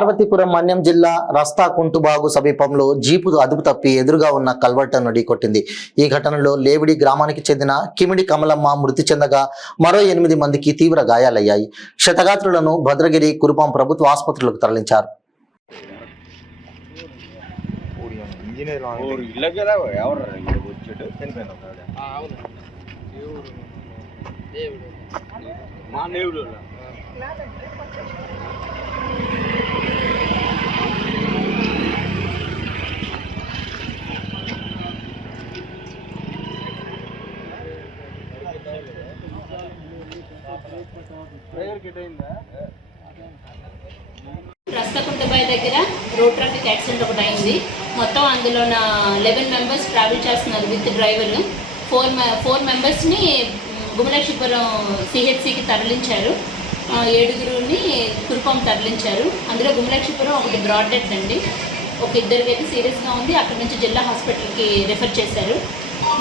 పార్వతీపురం మన్యం జిల్లా రస్తా కుంటుబాగు సమీపంలో జీపు అదుపు తప్పి ఎదురుగా ఉన్న కల్వర్టను ఢీకొట్టింది. ఈ ఘటనలో లేవిడి గ్రామానికి చెందిన కిమిడి కమలమ్మ మృతి చెందగా మరో 8 మందికి తీవ్ర గాయాలయ్యాయి. క్షతగాత్రులను భద్రగిరి, కురుపాం ప్రభుత్వ ఆసుపత్రులకు తరలించారు. రస్తా కుంటబాయి దగ్గర రోడ్ ట్రాఫిక్ యాక్సిడెంట్ ఒకటి అయింది. మొత్తం అందులో 11 మెంబర్స్ ట్రావెల్ చేస్తున్నారు విత్ డ్రైవర్. 4 మెంబర్స్ని గుమలక్ష్మీపురం సిహెచ్సికి తరలించారు. 7గురిని కురుపాం తరలించారు. అందులో గుమలక్ష్మీపురం ఒకటి బ్రాడ్ డెత్ అండి. ఒక 2 అయితే సీరియస్గా ఉంది. అక్కడి నుంచి జిల్లా హాస్పిటల్కి రెఫర్ చేశారు.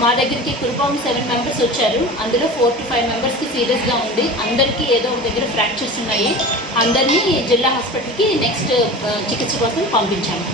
మా దగ్గరికి కురుపాం 7 మెంబర్స్ వచ్చారు. అందులో 4 to 5 మెంబర్స్కి సీరియస్గా ఉంది. అందరికీ ఏదో ఒక దగ్గర ఫ్రాక్చర్స్ ఉన్నాయి. అందరినీ జిల్లా హాస్పిటల్కి నెక్స్ట్ చికిత్స కోసం పంపించాము.